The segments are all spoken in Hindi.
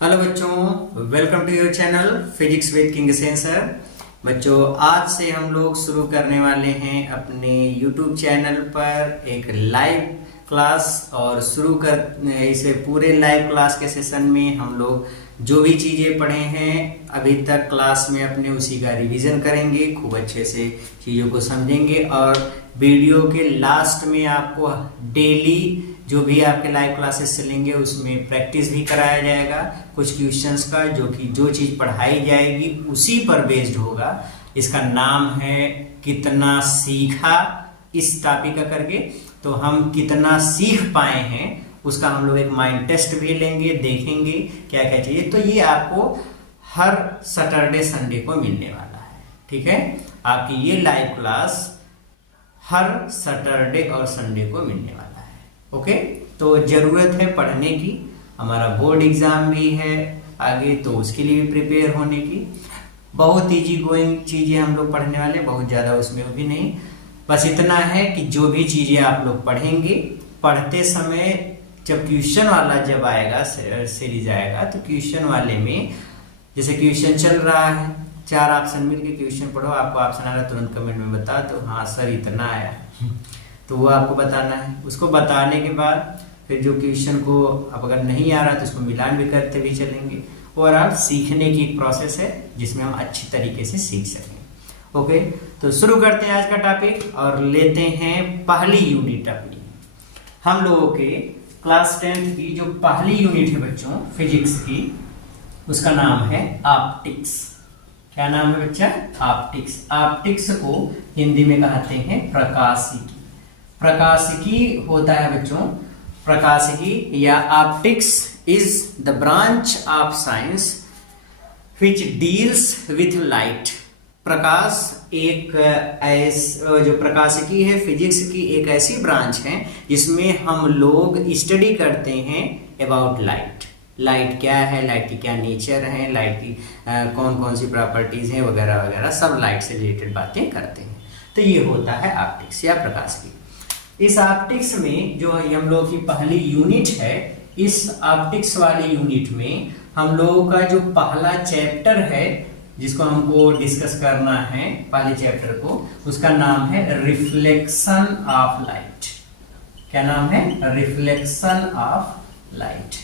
हेलो बच्चों, welcome to your channel physics with king sensor. बच्चों, आज से हम लोग शुरू करने वाले हैं अपने यूट्यूब चैनल पर एक लाइव क्लास। और शुरू कर इसे पूरे लाइव क्लास के सेशन में हम लोग जो भी चीज़ें पढ़े हैं अभी तक क्लास में अपने उसी का रिवीजन करेंगे, खूब अच्छे से चीज़ों को समझेंगे। और वीडियो के लास्ट में आपको डेली जो भी आपके लाइव क्लासेस चलेंगे उसमें प्रैक्टिस भी कराया जाएगा कुछ क्वेश्चंस का, जो चीज़ पढ़ाई जाएगी उसी पर बेस्ड होगा। इसका नाम है कितना सीखा, इस टॉपिक का करके। तो हम कितना सीख पाए हैं उसका हम लोग एक माइंड टेस्ट भी लेंगे, देखेंगे क्या क्या चाहिए। तो ये आपको हर सैटरडे संडे को मिलने वाला है, ठीक है। आपकी ये लाइव क्लास हर सैटरडे और संडे को मिलने वाला है, ओके। तो जरूरत है पढ़ने की, हमारा बोर्ड एग्जाम भी है आगे, तो उसके लिए भी प्रिपेयर होने की। बहुत इजी गोइंग चीजें हम लोग पढ़ने वाले, बहुत ज्यादा उसमें भी नहीं। बस इतना है कि जो भी चीजें आप लोग पढ़ेंगे, पढ़ते समय जब क्वेश्चन वाला जब आएगा, सीरीज आएगा, तो क्वेश्चन वाले में जैसे क्वेश्चन चल रहा है, 4 ऑप्शन मिलके क्वेश्चन पढ़ो, आपको ऑप्शन आ रहा है तुरंत कमेंट में बता दो, हाँ सर इतना आया तो वो आपको बताना है। उसको बताने के बाद फिर जो क्वेश्चन को अब अगर नहीं आ रहा तो उसको मिलान भी करते भी चलेंगे। और आप सीखने की एक प्रोसेस है जिसमें हम अच्छी तरीके से सीख सकें, ओके। तो शुरू करते हैं आज का टॉपिक और लेते हैं पहली यूनिट अपनी। हम लोगों के क्लास 10th की जो पहली यूनिट है बच्चों फिजिक्स की, उसका नाम है ऑप्टिक्स। क्या नाम है बच्चा? ऑप्टिक्स। ऑप्टिक्स को हिंदी में कहते हैं प्रकाशिकी। प्रकाशिकी होता है बच्चों, प्रकाशिकी या optics is the branch of science which deals with light. प्रकाश एक जो प्रकाशिकी है फिजिक्स की एक ऐसी ब्रांच है जिसमें हम लोग स्टडी करते हैं अबाउट लाइट। लाइट क्या है, लाइट की क्या नेचर है, लाइट की कौन कौन सी प्रॉपर्टीज हैं वगैरह वगैरह, सब लाइट से रिलेटेड बातें करते हैं। तो ये होता है ऑप्टिक्स या प्रकाशिकी। इस ऑप्टिक्स में जो हम लोग की पहली यूनिट है, इस ऑप्टिक्स वाली यूनिट में हम लोगों का जो पहला चैप्टर है जिसको हमको डिस्कस करना है, पहले चैप्टर को, उसका नाम है रिफ्लेक्शन ऑफ लाइट। क्या नाम है? Reflection of light.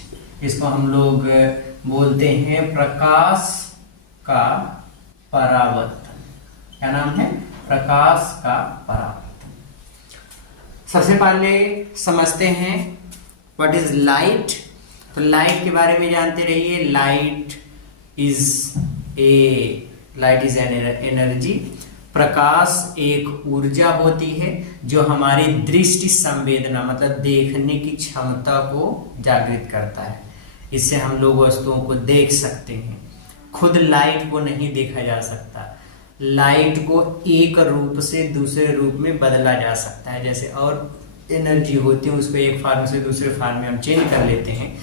इसको हम लोग बोलते हैं प्रकाश का परावर्तन। क्या नाम है? प्रकाश का परावर्तन। सबसे पहले समझते हैं व्हाट इज लाइट। तो लाइट के बारे में जानते रहिए। Light is an energy. प्रकाश एक ऊर्जा होती है जो हमारी दृष्टि संवेदना मतलब देखने की क्षमता को जागृत करता है। इससे हम लोग वस्तुओं को देख सकते हैं। खुद लाइट को नहीं देखा जा सकता, लाइट को एक रूप से दूसरे रूप में बदला जा सकता है। जैसे और एनर्जी होती है उसको एक फॉर्म से दूसरे फॉर्म में हम चेंज कर लेते हैं,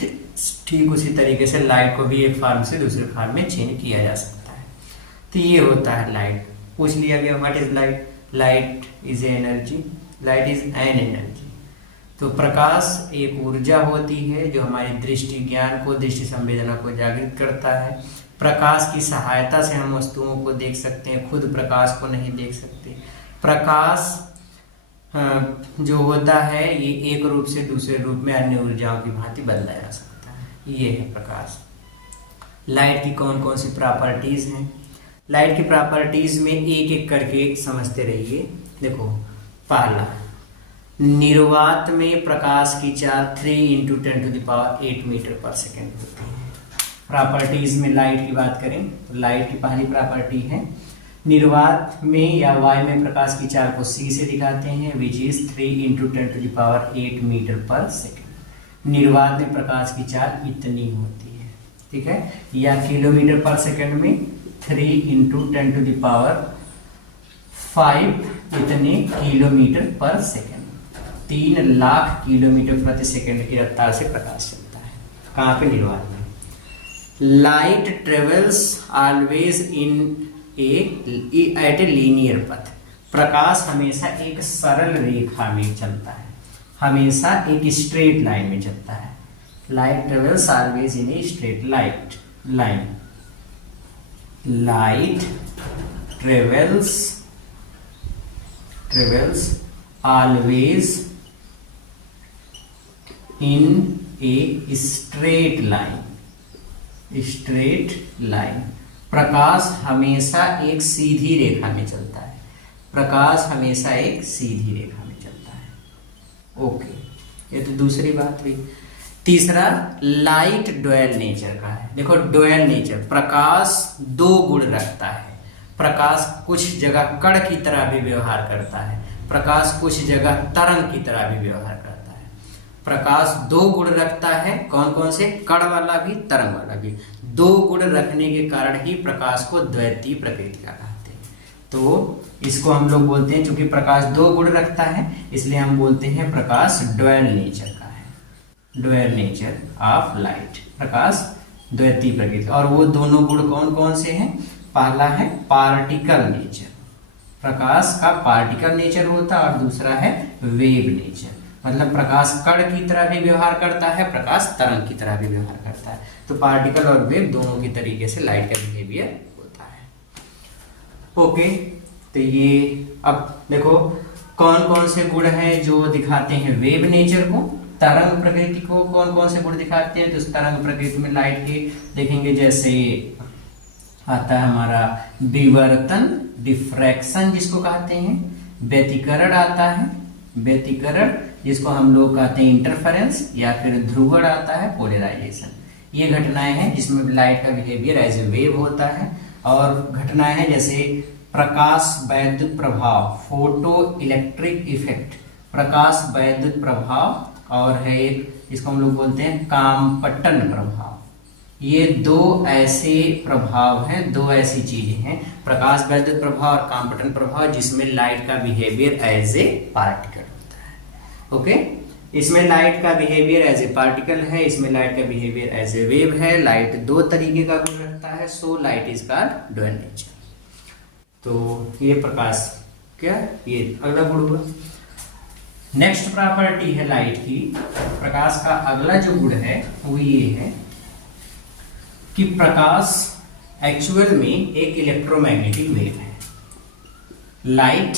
ठीक उसी तरीके से लाइट को भी एक फॉर्म से दूसरे फॉर्म में चेंज किया जा सकता है। तो ये होता है लाइट। पूछ लिया गया what is light. Light is energy, light is an energy. तो प्रकाश एक ऊर्जा होती है जो हमारी दृष्टि ज्ञान को, दृष्टि संवेदना को जागृत करता है। प्रकाश की सहायता से हम वस्तुओं को देख सकते हैं, खुद प्रकाश को नहीं देख सकते। प्रकाश जो होता है ये एक रूप से दूसरे रूप में अन्य ऊर्जाओं की भांति बदला जा सकता है। ये है प्रकाश। लाइट की कौन कौन सी प्रॉपर्टीज हैं? लाइट की प्रॉपर्टीज में एक एक करके समझते रहिए। देखो, पहला, निर्वात में प्रकाश की चाल 3 × 10⁸ मीटर पर सेकेंड होती है। प्रॉपर्टीज में लाइट की बात करें तो लाइट की पहली प्रॉपर्टी है निर्वात में या वायु में प्रकाश की चाल को c से दिखाते हैं, विच इज 3 × 10⁸ मीटर पर सेकेंड। निर्वात में प्रकाश की चाल इतनी होती है, ठीक है, या किलोमीटर पर सेकेंड में 3 × 10⁵ इतने किलोमीटर पर सेकेंड। 3 लाख किलोमीटर प्रति सेकेंड की रफ्तार से प्रकाश चलता है। कहाँ पे? निर्वात में। Light travels always at a linear पथ। प्रकाश हमेशा एक सरल रेखा में चलता है, हमेशा एक स्ट्रेट लाइन में चलता है। Light travels always in a straight line. Light travels always in a straight line. प्रकाश हमेशा एक सीधी रेखा में चलता है। ओके, ये तो दूसरी बात हुई। तीसरा, लाइट ड्वेल नेचर का है। देखो, ड्वेल नेचर, प्रकाश दो गुण रखता है। प्रकाश कुछ जगह कण की तरह भी व्यवहार करता है, प्रकाश कुछ जगह तरंग की तरह भी व्यवहार करता है। प्रकाश दो गुण रखता है, कौन कौन से? कण वाला भी, तरंग वाला भी। दो गुण रखने के कारण ही प्रकाश को द्वैतीय प्रकृति का कहते हैं। तो इसको हम लोग बोलते हैं, चूंकि प्रकाश दो गुण रखता है इसलिए हम बोलते हैं प्रकाश ड्वेल नेचर का है। ड्वेल नेचर ऑफ लाइट, प्रकाश द्वैतीय प्रकृति। और वो दोनों गुण कौन कौन से हैं? पहला है पार्टिकल नेचर, प्रकाश का पार्टिकल नेचर होता है, और दूसरा है वेव नेचर, मतलब प्रकाश कण की तरह भी व्यवहार करता है, प्रकाश तरंग की तरह भी व्यवहार करता है। तो पार्टिकल और वेव दोनों की तरीके से लाइट का बिहेवियर होता है। ओके, तो ये अब देखो कौन कौन से गुण हैं जो दिखाते हैं वेव नेचर को। तरंग प्रकृति को कौन कौन से गुण दिखाते हैं? तो इस तरंग प्रकृति में लाइट के देखेंगे, जैसे आता है हमारा विवर्तन, डिफ्रैक्शन जिसको कहते हैं, व्यतिकरण आता है, व्यतिकरण जिसको हम लोग कहते हैं इंटरफेरेंस, या फिर ध्रुवण आता है, पोलराइजेशन। ये घटनाएं हैं जिसमें लाइट का बिहेवियर एज ए वेव होता है। और घटनाएं हैं जैसे प्रकाश वैद्युत प्रभाव, फोटो इलेक्ट्रिक इफेक्ट, प्रकाश वैद्युत प्रभाव, और है एक जिसको हम लोग बोलते हैं काम्पटन प्रभाव। ये दो ऐसे प्रभाव हैं, दो ऐसी चीजें हैं, प्रकाश वैद्युत प्रभाव और काम्पटन प्रभाव, जिसमें लाइट का बिहेवियर एज ए पार्टिकल होता है। ओके, इसमें लाइट का बिहेवियर एज ए पार्टिकल है, इसमें लाइट का बिहेवियर एज ए वेव है। लाइट दो तरीके का गुण रखता है, so light is called dual nature. तो ये प्रकाश क्या, ये अगला गुण हुआ। नेक्स्ट प्रॉपर्टी है लाइट की, प्रकाश का अगला जो गुण है वो ये है कि प्रकाश एक्चुअल में एक इलेक्ट्रोमैग्नेटिक वेव है। Light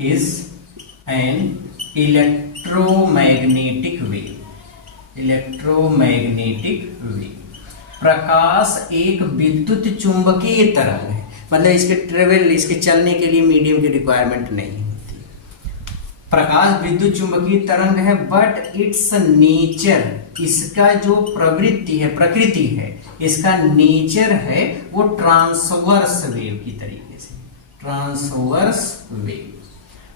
is an electromagnetic wave, electromagnetic wave. प्रकाश एक विद्युत चुंबकीय तरंग है, मतलब इसके ट्रेवल, इसके चलने के लिए मीडियम की रिक्वायरमेंट नहीं होती। प्रकाश विद्युत चुंबकीय तरंग है, बट इट्स नेचर, इसका जो प्रवृत्ति है, प्रकृति है, इसका नेचर है वो ट्रांसवर्स वेव की तरीके से, ट्रांसवर्स वेव।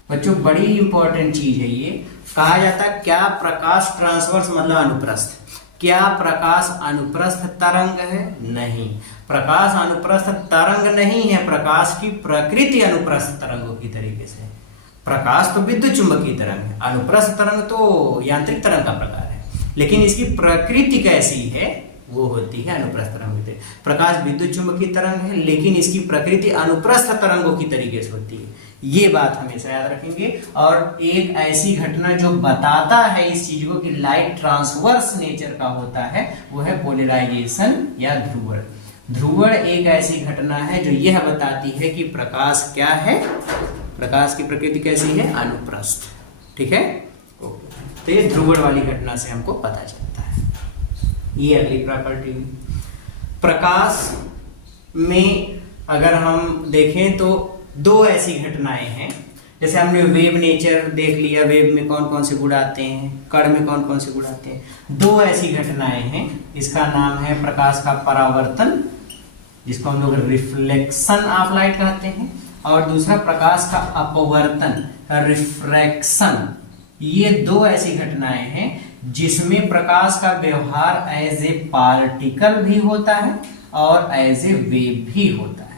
बच्चों बड़ी इंपॉर्टेंट चीज है ये। कहा जाता है क्या प्रकाश ट्रांसवर्स मतलब अनुप्रस्थ, क्या प्रकाश अनुप्रस्थ तरंग है? नहीं, प्रकाश अनुप्रस्थ तरंग नहीं है, प्रकाश की प्रकृति अनुप्रस्थ तरंगों की तरीके से। प्रकाश तो विद्युत चुंबकीय तरंग है, अनुप्रस्थ तरंग तो यांत्रिक तरंग का प्रकार है, लेकिन इसकी प्रकृति कैसी है वो होती है अनुप्रस्थ तरंग। प्रकाश विद्युत चुंबकीय तरंग है, लेकिन इसकी प्रकृति अनुप्रस्थ तरंगों की तरीके से होती है। ये बात हमेशा याद रखेंगे। और एक ऐसी घटना जो बताता है इस चीज को कि लाइट ट्रांसवर्स नेचर का होता है, वो है पोलराइजेशन या ध्रुवण। ध्रुवण एक ऐसी घटना है जो यह बताती है कि प्रकाश क्या है, प्रकाश की प्रकृति कैसी है, अनुप्रस्थ। ठीक है, तो ये ध्रुवण वाली घटना से हमको पता चलता है। ये अगली प्रॉपर्टी। प्रकाश में अगर हम देखें तो दो ऐसी घटनाएं हैं, जैसे हमने वेव नेचर देख लिया, वेव में कौन कौन से गुण आते हैं, कण में कौन कौन से गुण आते हैं। दो ऐसी घटनाएं हैं, इसका नाम है प्रकाश का परावर्तन, जिसको हम लोग रिफ्लेक्शन ऑफ लाइट कहते हैं, और दूसरा प्रकाश का अपवर्तन, रिफ्रैक्शन। ये दो ऐसी घटनाएं हैं जिसमें प्रकाश का व्यवहार एज ए पार्टिकल भी होता है और एज ए वेव भी होता है।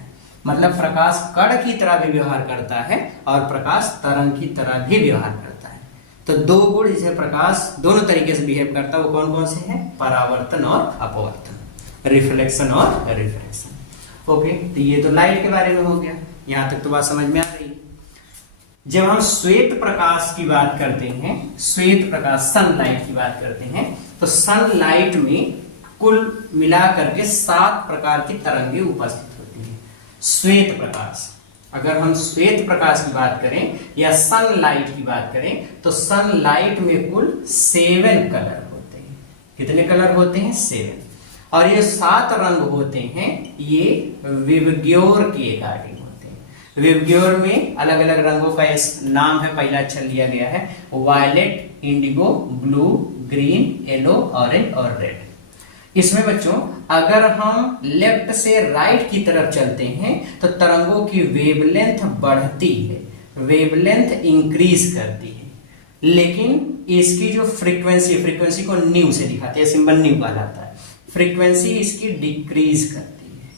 मतलब प्रकाश कण की तरह भी व्यवहार करता है और प्रकाश तरंग की तरह भी व्यवहार करता है। तो दो गुण जिसे प्रकाश दोनों तरीके से बिहेव करता है वो कौन कौन से हैं, परावर्तन और अपवर्तन, रिफ्लेक्शन और रिफ्रैक्शन। ओके, तो ये तो लाइट के बारे में हो गया, यहां तक तो बात समझ में आ रही है। जब हम श्वेत प्रकाश की बात करते हैं, श्वेत प्रकाश सनलाइट की बात करते हैं, तो सनलाइट में कुल मिलाकर के 7 प्रकार की तरंगें उपस्थित होती हैं। श्वेत प्रकाश, अगर हम श्वेत प्रकाश की बात करें या सनलाइट की बात करें, तो सनलाइट में कुल 7 कलर होते हैं। कितने कलर होते हैं? 7। और ये 7 रंग होते हैं, ये विबग्योर के अकॉर्डिंग होते हैं। विबग्योर में अलग अलग रंगों का इस नाम है, पहला अक्षर लिया गया है, violet, indigo, blue, green, yellow, orange और रेड। इसमें बच्चों अगर हम लेफ्ट से राइट की तरफ चलते हैं तो तरंगों की वेवलेंथ बढ़ती है, वेवलेंथ इंक्रीज करती है, लेकिन इसकी जो फ्रीक्वेंसी को न्यू से दिखाते हैं, सिंबल न्यू कहलाता है, फ्रीक्वेंसी इसकी डिक्रीज करती है,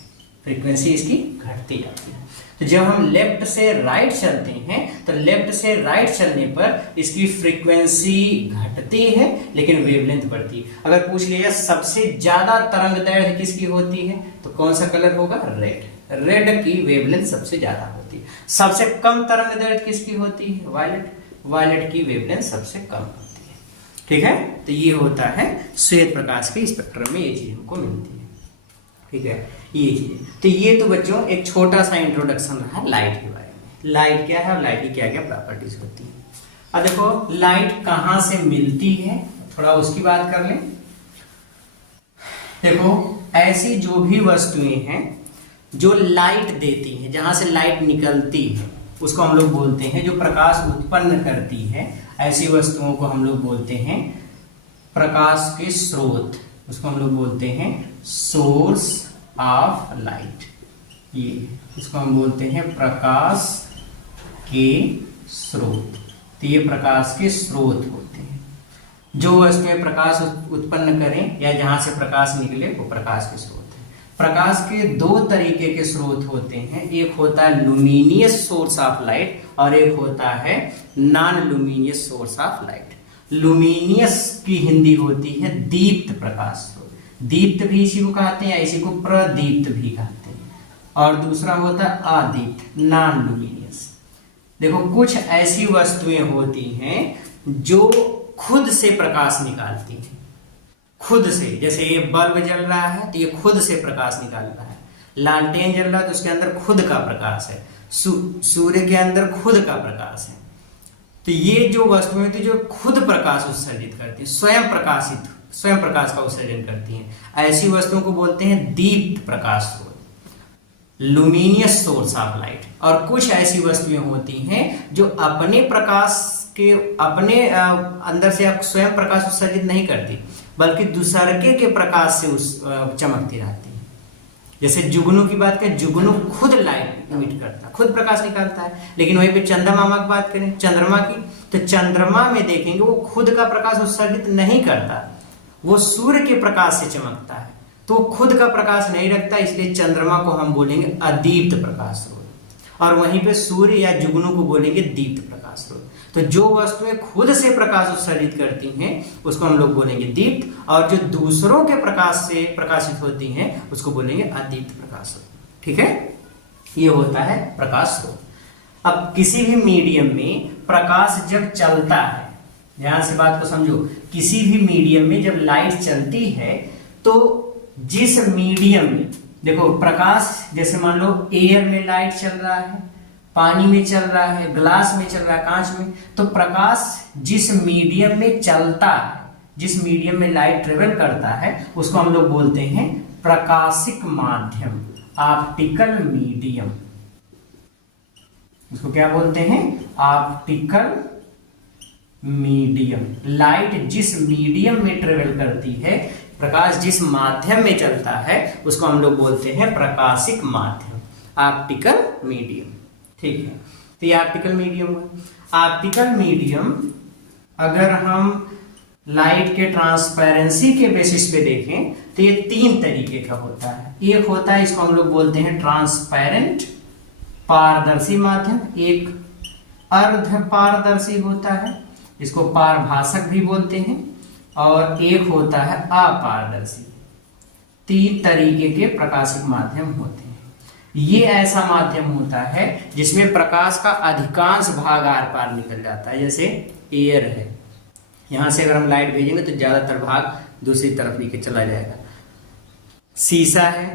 फ्रीक्वेंसी इसकी घटती जाती है। तो जब हम लेफ्ट से राइट चलते हैं तो लेफ्ट से राइट चलने पर इसकी फ्रीक्वेंसी घटती है लेकिन वेवलेंथ बढ़ती है। अगर पूछ लिया सबसे ज्यादा तरंगदैर्घ्य किसकी होती है तो कौन सा कलर होगा? रेड। रेड की वेवलेंथ सबसे ज्यादा होती है। सबसे कम तरंगदैर्घ्य किसकी होती है? वायलेट। वायलेट की वेवलेंथ सबसे कम होती है। ठीक है, तो ये होता है श्वेत प्रकाश के स्पेक्ट्रम में, ये चीज हमको मिलती है। ठीक है, ये चीज। तो ये तो बच्चों एक छोटा सा इंट्रोडक्शन रहा लाइट के बारे में। लाइट क्या है और लाइट की क्या क्या प्रॉपर्टीज होती है। अब देखो लाइट कहां से मिलती है, थोड़ा उसकी बात कर लें। देखो ऐसी जो भी वस्तुएं हैं जो लाइट देती हैं, जहां से लाइट निकलती है, उसको हम लोग बोलते हैं, जो प्रकाश उत्पन्न करती है, ऐसी वस्तुओं को हम लोग बोलते हैं प्रकाश के स्रोत। उसको हम लोग बोलते हैं सोर्स ऑफ लाइट। ये इसको हम बोलते हैं प्रकाश के स्रोत। तो ये प्रकाश के स्रोत होते हैं। जो वस्तुएं प्रकाश उत्पन्न करें या जहां से प्रकाश निकले वो प्रकाश के स्रोत है। प्रकाश के 2 तरीके के स्रोत होते हैं, एक होता है लुमिनियस सोर्स ऑफ लाइट और एक होता है non luminous source of light. Luminous की हिंदी होती है दीप्त प्रकाश स्रोत। दीप्त भी इसी को कहते हैं या इसी को प्रदीप्त भी कहते हैं। और दूसरा होता है अदीप्त, नॉन लुमिनियस। देखो कुछ ऐसी वस्तुएं होती हैं जो खुद से प्रकाश निकालती हैं, खुद से। जैसे ये बल्ब जल रहा है तो ये खुद से प्रकाश निकाल रहा है। लालटेन जल रहा है तो उसके अंदर खुद का प्रकाश है। सूर्य के अंदर खुद का प्रकाश है। तो ये जो वस्तुएं होती है जो खुद प्रकाश उत्सर्जित करती है, स्वयं प्रकाश का उत्सर्जन करती हैं, ऐसी वस्तुओं को बोलते हैं दीप्त प्रकाश स्रोत, लुमिनियस सोर्स ऑफ लाइट। और कुछ ऐसी वस्तुएं होती हैं जो अपने प्रकाश के अपने अंदर से स्वयं प्रकाश उत्सर्जित नहीं करती बल्कि दूसरे के प्रकाश से चमकती रहती है। जैसे जुगनू की बात करें, जुगनू खुद लाइट इमिट करता है, खुद प्रकाश निकालता है। लेकिन वहीं पे चंद्रमा की बात करें, चंद्रमा की, तो चंद्रमा में देखेंगे वो खुद का प्रकाश उत्सर्जित नहीं करता, वो सूर्य के प्रकाश से चमकता है, तो खुद का प्रकाश नहीं रखता, इसलिए चंद्रमा को हम बोलेंगे अदीप्त प्रकाश स्रोत। और वहीं पे सूर्य या जुगनू को बोलेंगे दीप्त प्रकाश स्रोत। तो जो वस्तुएं खुद से प्रकाश उत्सर्जित करती हैं उसको हम लोग बोलेंगे दीप्त, और जो दूसरों के प्रकाश से प्रकाशित होती हैं उसको बोलेंगे अदीप्त प्रकाश स्रोत। ठीक है, ये होता है प्रकाश स्रोत। अब किसी भी मीडियम में प्रकाश जब चलता है, ध्यान से बात को समझो, किसी भी मीडियम में जब लाइट चलती है तो जिस मीडियम में, देखो प्रकाश जैसे मान लो एयर में लाइट चल रहा है, पानी में चल रहा है, ग्लास में चल रहा है, कांच में, तो प्रकाश जिस मीडियम में चलता है, जिस मीडियम में लाइट ट्रेवल करता है उसको हम लोग बोलते हैं प्रकाशिक माध्यम, ऑप्टिकल मीडियम। उसको क्या बोलते हैं? Optical medium. लाइट जिस मीडियम में ट्रेवल करती है, प्रकाश जिस माध्यम में चलता है उसको हम लोग बोलते हैं प्रकाशिक माध्यम, ऑप्टिकल मीडियम। ठीक है, तो ये ऑप्टिकल मीडियम हुआ। ऑप्टिकल मीडियम अगर हम लाइट के ट्रांसपेरेंसी के बेसिस पे देखें तो ये 3 तरीके का होता है। एक होता है, इसको हम लोग बोलते हैं ट्रांसपेरेंट, पारदर्शी माध्यम। एक अर्ध पारदर्शी होता है, इसको पारभाषक भी बोलते हैं। और एक होता है अपारदर्शी। 3 तरीके के प्रकाशिक माध्यम होते हैं। ये ऐसा माध्यम होता है जिसमें प्रकाश का अधिकांश भाग आर पार निकल जाता है। जैसे एयर है, यहां से अगर हम लाइट भेजेंगे तो ज्यादातर भाग दूसरी तरफ लेके चला जाएगा। शीशा है,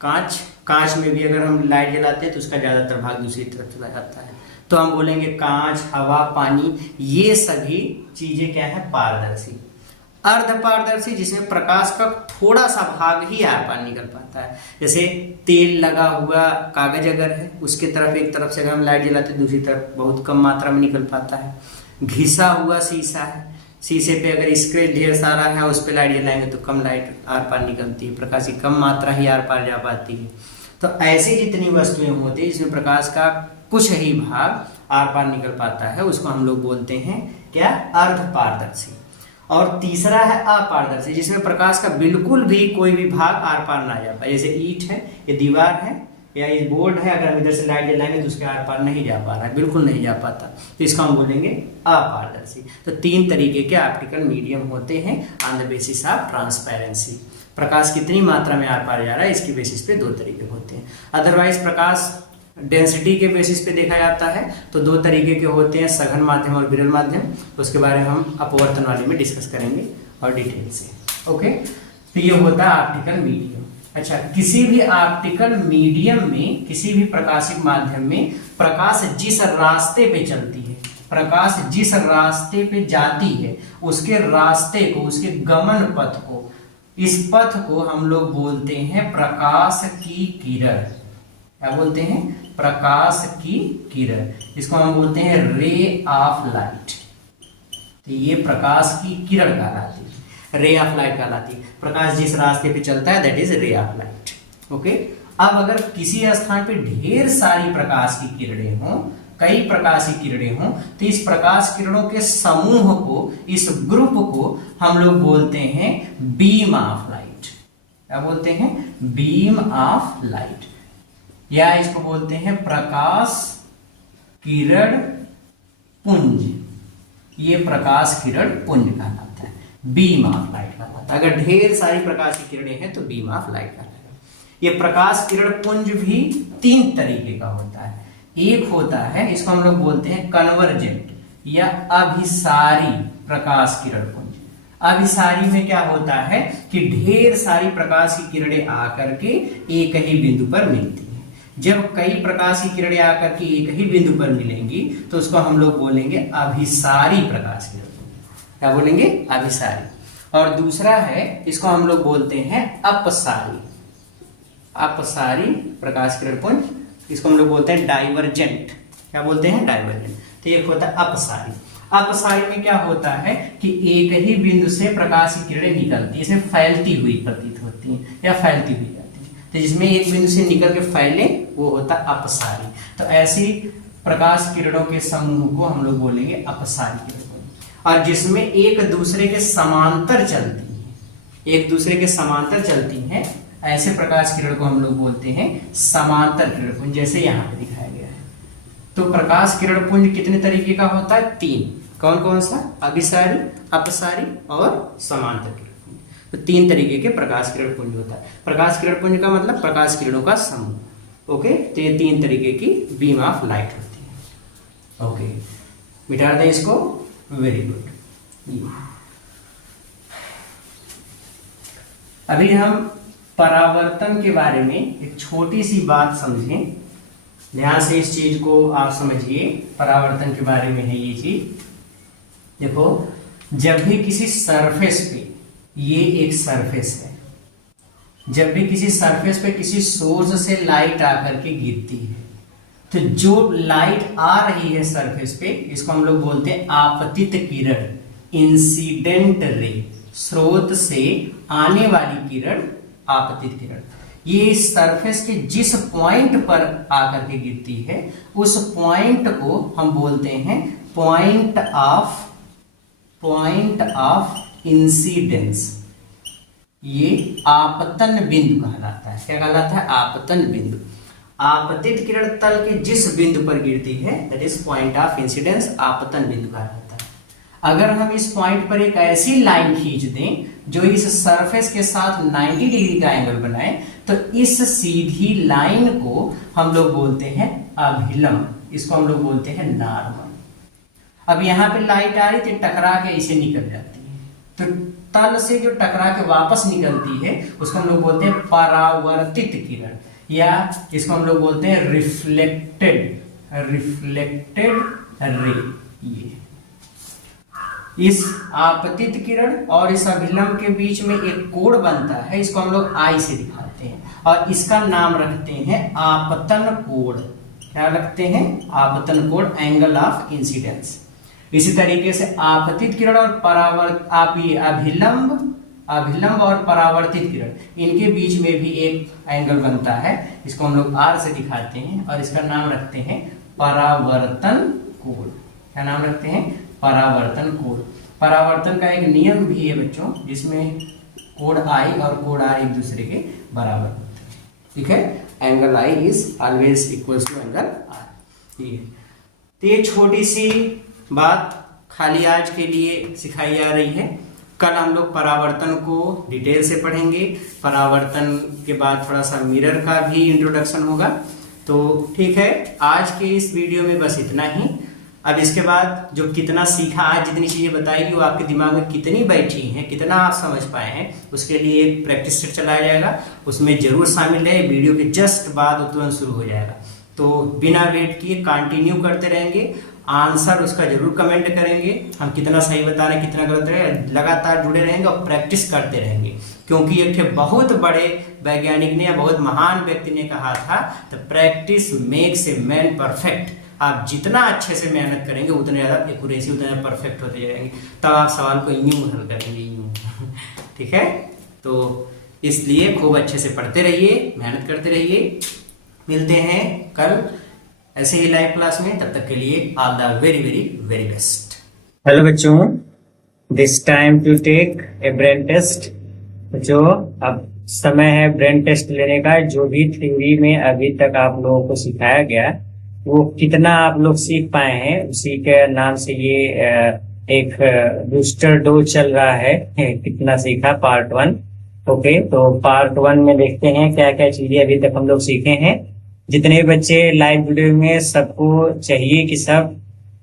कांच, कांच में भी अगर हम लाइट जलाते हैं तो उसका ज्यादातर भाग दूसरी तरफ चला जाता है। तो हम बोलेंगे कांच, हवा, पानी, ये सभी चीजें क्या है, पारदर्शी। अर्धपारदर्शी जिसमें प्रकाश का थोड़ा सा भाग ही आर पार निकल पाता है। जैसे तेल लगा हुआ कागज अगर है, उसके तरफ एक तरफ से अगर हम लाइट जलाते हैं दूसरी तरफ बहुत कम मात्रा में निकल पाता है। घिसा हुआ शीशा है, शीशे पे अगर स्क्रैच ढेर सारा है उस पर लाइट जलाएंगे तो कम लाइट आर पार निकलती है, प्रकाश की कम मात्रा ही आर पार जा पाती है। तो ऐसी जितनी वस्तुएं होती है जिसमें प्रकाश का कुछ ही भाग आर पार निकल पाता है उसको हम लोग बोलते हैं क्या, अर्धपारदर्शी। और तीसरा है अपारदर्शी जिसमें प्रकाश का बिल्कुल भी कोई भी भाग आर पार ना जा पाए। जैसे ईंट है, ये दीवार है या ये बोर्ड है, अगर हम इधर से लाइट जलाएंगे तो उसके आर पार नहीं जा पा रहा है, बिल्कुल नहीं जा पाता, तो इसको हम बोलेंगे अपारदर्शी। तो 3 तरीके के ऑप्टिकल मीडियम होते हैं on the basis of transparency. प्रकाश कितनी मात्रा में आर पार जा रहा है इसकी बेसिस पे 2 तरीके होते हैं। अदरवाइज प्रकाश डेंसिटी के बेसिस पे देखा जाता है तो 2 तरीके के होते हैं, सघन माध्यम और विरल माध्यम। उसके बारे में हम अपवर्तन वाले में डिस्कस करेंगे और डिटेल से। ओके, तो ये होता है ऑप्टिकल मीडियम। अच्छा, किसी भी ऑप्टिकल मीडियम में, किसी भी प्रकाशिक माध्यम में प्रकाश जिस रास्ते पे चलती है, प्रकाश जिस रास्ते पे जाती है उसके रास्ते को, उसके गमन पथ को, इस पथ को हम लोग बोलते हैं प्रकाश की किरण। क्या बोलते हैं, प्रकाश की किरण। इसको हम बोलते हैं रे ऑफ लाइट। तो ये प्रकाश की किरण कहलाती है, रे ऑफ लाइट कहलाती है। प्रकाश जिस रास्ते पे चलता है that is ray of light. Okay, अब अगर किसी स्थान पे ढेर सारी प्रकाश की किरणें हों, कई प्रकाश की किरणें हों, तो इस प्रकाश किरणों के समूह को, इस ग्रुप को हम लोग बोलते हैं बीम ऑफ लाइट। क्या बोलते हैं, बीम ऑफ लाइट, या इसको बोलते हैं प्रकाश किरण पुंज। ये प्रकाश किरण पुंज कहलाता है, बीम ऑफ लाइट कहलाता है। अगर ढेर सारी प्रकाश की किरणें हैं तो बीम ऑफ लाइट कहलाता है। ये प्रकाश किरण पुंज भी 3 तरीके का होता है। एक होता है, इसको हम लोग बोलते हैं कन्वर्जेंट या अभिसारी प्रकाश किरण पुंज। अभिसारी में क्या होता है कि ढेर सारी प्रकाश की किरणें आकर के एक ही बिंदु पर मिलती है। जब कई प्रकाश की किरणें आकर के एक ही बिंदु पर मिलेंगी तो उसको हम लोग बोलेंगे अभिसारी प्रकाश किरण। क्या बोलेंगे, अभिसारी। और दूसरा है, इसको हम लोग बोलते हैं अपसारी, अपसारी प्रकाश किरण पुंज। इसको हम लोग बोलते हैं डाइवर्जेंट। क्या बोलते हैं, डाइवर्जेंट। तो एक होता है अपसारी। अपसारी में क्या होता है कि एक ही बिंदु से प्रकाश की किरणें निकलती है, इसमें फैलती हुई प्रतीत होती हैं या फैलती हुई जाती है। तो जिसमें एक बिंदु से निकल के फैले वो होता है अपसारी। तो ऐसी प्रकाश किरणों के समूह को हम लोग बोलेंगे अपसारी किरण। और जिसमें एक दूसरे के समांतर चलती हैं, एक दूसरे के समांतर चलती हैं, ऐसे प्रकाश किरण को हम लोग बोलते हैं समांतर किरण पुंज, जैसे यहाँ पे दिखाया गया है। तो प्रकाश किरण पुंज कितने तरीके का होता है, 3। कौन कौन सा, अभिसारी, अपसारी और समांतर किरण पुंज। तो 3 तरीके के प्रकाश किरण पुंज होता है। प्रकाश किरण पुंज का मतलब प्रकाश किरणों का समूह। ओके, तो ये 3 तरीके की बीम ऑफ लाइट होती है। ओके, मिटा दें इसको, वेरी गुड। अभी हम परावर्तन के बारे में एक छोटी सी बात समझें, ध्यान से इस चीज को आप समझिए। परावर्तन के बारे में है ये चीज। देखो, जब भी किसी सरफेस पे, ये एक सरफेस है, जब भी किसी सरफेस पे किसी सोर्स से लाइट आकर के गिरती है तो जो लाइट आ रही है सरफेस पे, इसको हम लोग बोलते हैं आपतित किरण, इंसिडेंट रे। स्रोत से आने वाली किरण आपतित किरण। ये सरफेस के जिस पॉइंट पर आकर के गिरती है उस पॉइंट को हम बोलते हैं पॉइंट ऑफ इंसिडेंस। ये आपतन बिंदु कहलाता है। क्या कहलाता है, आपतन बिंदु। आपतित किरण तल के जिस बिंदु पर गिरती है that is point of incidence, आपतन बिंदु कहलाता है। अगर हम इस पॉइंट पर एक ऐसी लाइन खींच दें जो इस सरफेस के साथ 90 डिग्री का एंगल बनाए, तो इस सीधी लाइन को हम लोग बोलते हैं अभिलंब, इसको हम लोग बोलते हैं नॉर्मल। अब यहाँ पे लाइट आ रही थी, टकरा के इसे निकल जाती है, तो तल से जो टकरा के वापस निकलती है उसको हम लोग बोलते हैं परावर्तित किरण, या इसको हम लोग बोलते हैं रिफ्लेक्टेड रे। ये इस आपतित किरण और इस अभिलंब के बीच में एक कोण बनता है, इसको हम लोग आई से दिखाते हैं, और इसका नाम रखते हैं आपतन कोण। क्या रखते हैं? आपतन कोण, एंगल ऑफ इंसिडेंस। इसी तरीके से आपतित किरण और अभिलंब और परावर्तित किरण, इनके बीच में भी एक एंगल बनता है, इसको हम लोग आर से दिखाते हैं, और इसका नाम रखते हैं परावर्तन कोण। क्या नाम रखते हैं? परावर्तन कोण। परावर्तन का एक नियम भी है बच्चों, जिसमें कोण आई और कोण आर एक दूसरे के बराबर होते हैं। ठीक है, angle i is always equals to angle r. ठीक है, तो ये छोटी सी बात खाली आज के लिए सिखाई जा रही है। कल हम लोग परावर्तन को डिटेल से पढ़ेंगे। परावर्तन के बाद थोड़ा सा मिरर का भी इंट्रोडक्शन होगा। तो ठीक है, आज के इस वीडियो में बस इतना ही। अब इसके बाद जो कितना सीखा, आज जितनी चीजें बताई वो आपके दिमाग में कितनी बैठी हैं, कितना आप समझ पाए हैं, उसके लिए एक प्रैक्टिस सेट चलाया जाएगा, उसमें जरूर शामिल है। वीडियो के जस्ट बाद तुरंत शुरू हो जाएगा, तो बिना वेट किए कंटिन्यू करते रहेंगे। आंसर उसका जरूर कमेंट करेंगे, हम कितना सही बता रहे हैं, कितना गलत रहे, लगातार जुड़े रहेंगे और प्रैक्टिस करते रहेंगे। क्योंकि एक बहुत बड़े वैज्ञानिक ने या बहुत महान व्यक्ति ने कहा था, तो practice makes a man perfect. आप जितना अच्छे से मेहनत करेंगे उतने ज़्यादा एक्यूरेसी, उतने ज़्यादा परफेक्ट होते जाएंगे। तब आप सवाल को यूं हल करेंगे, यूं। ठीक है, तो इसलिए खूब अच्छे से पढ़ते रहिए, मेहनत करते रहिए। मिलते हैं कल ऐसे ही लाइव क्लास में, तब तक के लिए all the very very very best. Hello बच्चों, this time to take a brain test. बच्चों, अब समय है ब्रेन टेस्ट लेने का। जो भी थ्योरी में अभी तक आप लोगों को सिखाया गया वो कितना आप लोग सीख पाए हैं, उसी के नाम से ये एक बूस्टर डोज चल रहा है। कितना सीखा, पार्ट 1। ओके, तो पार्ट 1 में देखते हैं क्या क्या चीजें अभी तक हम लोग सीखे हैं। जितने बच्चे लाइव वीडियो में, सबको चाहिए कि सब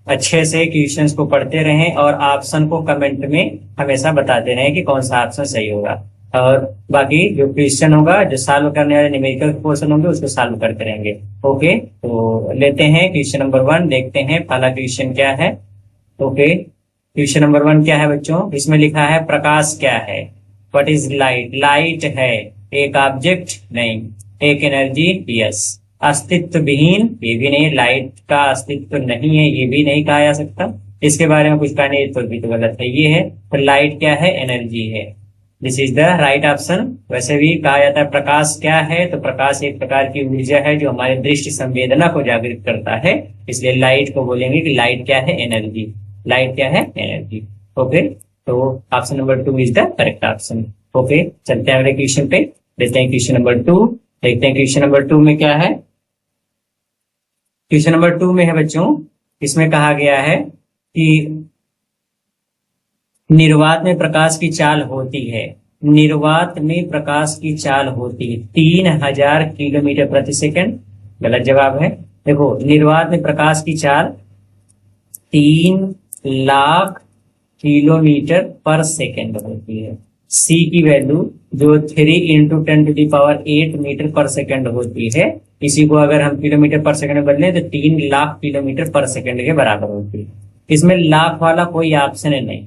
अच्छे से क्वेश्चंस को पढ़ते रहें और ऑप्शन को कमेंट में हमेशा बताते रहें कि कौन सा ऑप्शन सही होगा। और बाकी जो क्वेश्चन होगा, जो सॉल्व करने वाले न्यूमेरिकल पोर्शन होंगे, उसको सॉल्व करते रहेंगे। ओके, तो लेते हैं क्वेश्चन नंबर 1, देखते हैं पहला क्वेश्चन क्या है। ओके, क्वेश्चन नंबर 1 क्या है बच्चों? इसमें लिखा है प्रकाश क्या है? What is light? लाइट है एक ऑब्जेक्ट? नहीं। एक एनर्जी? यस। अस्तित्व विहीन? ये भी नहीं, लाइट का अस्तित्व नहीं है, ये भी नहीं कहा जा सकता। इसके बारे में कुछ कहने तो भी तो गलत है। ये है, तो लाइट क्या है? एनर्जी है। This is the right option. वैसे भी कहा जाता है प्रकाश क्या है, तो प्रकाश एक प्रकार की ऊर्जा है जो हमारे दृष्टि संवेदना को जागृत करता है, इसलिए लाइट को बोलेंगे कि लाइट क्या है? एनर्जी। लाइट क्या है? एनर्जी। ओके, तो option number 2 is the correct option. Okay, चलते हैं अगले क्वेश्चन पे, देखते हैं क्वेश्चन नंबर 2। देखते हैं क्वेश्चन नंबर 2 में क्या है। क्वेश्चन नंबर 2 में है बच्चों, इसमें कहा गया है कि निर्वात में प्रकाश की चाल होती है। निर्वात में प्रकाश की चाल होती है 3000 किलोमीटर प्रति सेकंड। गलत जवाब है। देखो, निर्वात में प्रकाश की चाल 3 लाख किलोमीटर पर सेकंड होती है। सी की वैल्यू जो 3 × 10⁸ मीटर पर सेकंड होती है, इसी को अगर हम किलोमीटर पर सेकंड में बदलें तो 3 लाख किलोमीटर पर सेकंड के बराबर होती है। इसमें लाख वाला कोई ऑप्शन है नहीं,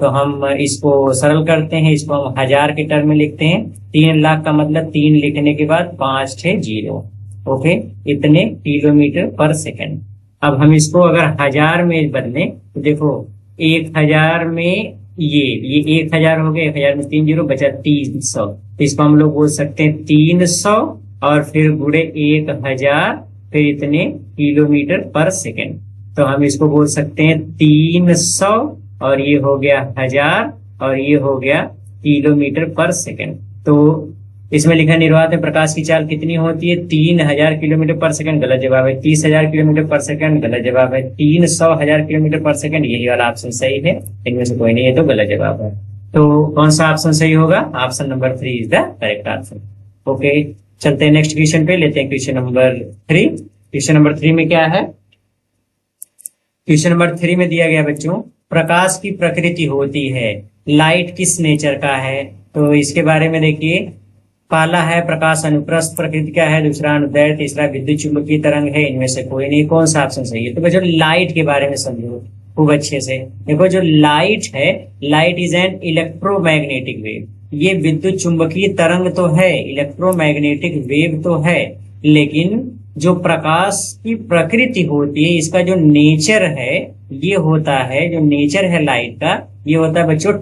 तो हम इसको सरल करते हैं, इसको हम 1000 के टर्म में लिखते हैं। 3 लाख का मतलब 3 लिखने के बाद 5 6 0। ओके, इतने किलोमीटर पर सेकंड। अब हम इसको अगर 1000 में बदलें तो देखो, 1000 में ये 1000 हो गए, 1000 में 3 0 बचा 300, तो इसको हम लोग बोल सकते हैं 300 और फिर गुणे 1000, फिर इतने किलोमीटर पर सेकंड। तो हम इसको बोल सकते हैं 300 और ये हो गया 1000 और ये हो गया किलोमीटर पर सेकंड। तो इसमें लिखा निर्वात में प्रकाश की चाल कितनी होती है? 3000 किलोमीटर पर सेकंड। गलत जवाब है। 30000 किलोमीटर पर सेकंड। गलत जवाब है। 300,000 किलोमीटर पर सेकंड। यही वाला ऑप्शन सही है, इनमें से कोई नहीं है तो गलत जवाब है। तो कौन सा ऑप्शन सही होगा? Option number 3 is the correct answer. Okay, चलते हैं नेक्स्ट क्वेश्चन पे, लेते हैं क्वेश्चन नंबर 3। क्वेश्चन नंबर 3 में क्या है? क्वेश्चन नंबर 3 में दिया गया बच्चों, प्रकाश की प्रकृति होती है, लाइट किस नेचर का है? तो इसके बारे में देखिए, पहला है प्रकाश अनुप्रस्थ प्रकृति का है, दूसरा अनुदैर्ध्य, तीसरा विद्युत चुंबकीय तरंग है, इनमें से कोई नहीं। कौन सा ऑप्शन सही है? तो बच्चों लाइट के बारे में समझो खूब अच्छे से। देखो जो लाइट है, light is an electromagnetic wave. ये विद्युत चुंबकीय तरंग तो है, इलेक्ट्रोमैग्नेटिक वेव तो है, लेकिन जो प्रकाश की प्रकृति होती है, इसका जो नेचर है, ये होता है, जो नेचर है लाइट का, ये होता है बच्चों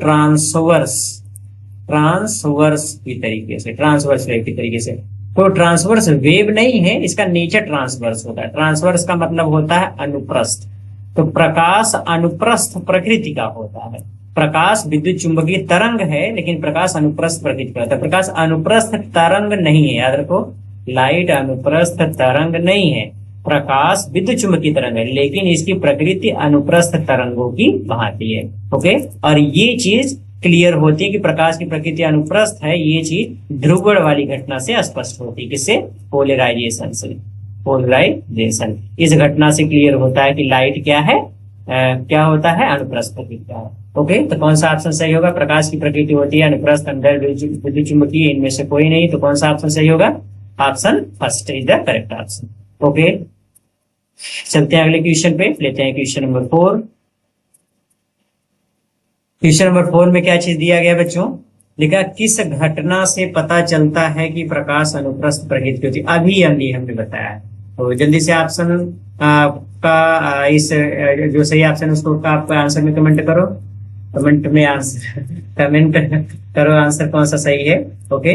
ट्रांसवर्स की तरीके से, ट्रांसवर्स वेव की तरीके से। तो ट्रांसवर्स वेव नहीं है, इसका नेचर ट्रांसवर्स होता है। ट्रांसवर्स का मतलब होता है अनुप्रस्थ। तो प्रकाश अनुप्रस्थ प्रकृति का होता है। प्रकाश विद्युत चुंबकीय तरंग है, लेकिन प्रकाश अनुप्रस्थ प्रकृति का होता है। प्रकाश अनुप्रस्थ तरंग नहीं है, याद रखो, लाइट अनुप्रस्थ तरंग नहीं है, प्रकाश विद्युत चुंबकीय तरंग है, लेकिन इसकी प्रकृति अनुप्रस्थ तरंगों की भांति है। ओके, और ये चीज क्लियर होती है कि प्रकाश की प्रकृति अनुप्रस्थ है, ये चीज ध्रुवण वाली घटना से स्पष्ट होती है। किससे? पोलराइजेशन से। पोलराइजेशन इस घटना से क्लियर होता है कि लाइट क्या है, क्या होता है, अनुप्रस्थ प्रकृति का है। ओके, तो कौन सा ऑप्शन सही होगा? प्रकाश की प्रकृति होती है अनुप्रस्थ, अंदर विद्युत चुंबकीय, इनमें से कोई नहीं। तो कौन सा ऑप्शन सही होगा? Option first is the correct option. Okay, चलते हैं अगले क्वेश्चन पे, लेते हैं क्वेश्चन नंबर 4। क्वेश्चन नंबर 4 में क्या चीज दिया गया बच्चों? लिखा किस घटना से पता चलता है कि प्रकाश अनुप्रस्थ प्रकृति की होती है? अभी हमने बताया है। तो जल्दी से ऑप्शन का इस जो सही ऑप्शन है उसको आप आंसर में कमेंट करो, कमेंट में आंसर कमेंट करो आंसर कौन सा सही है। ओके,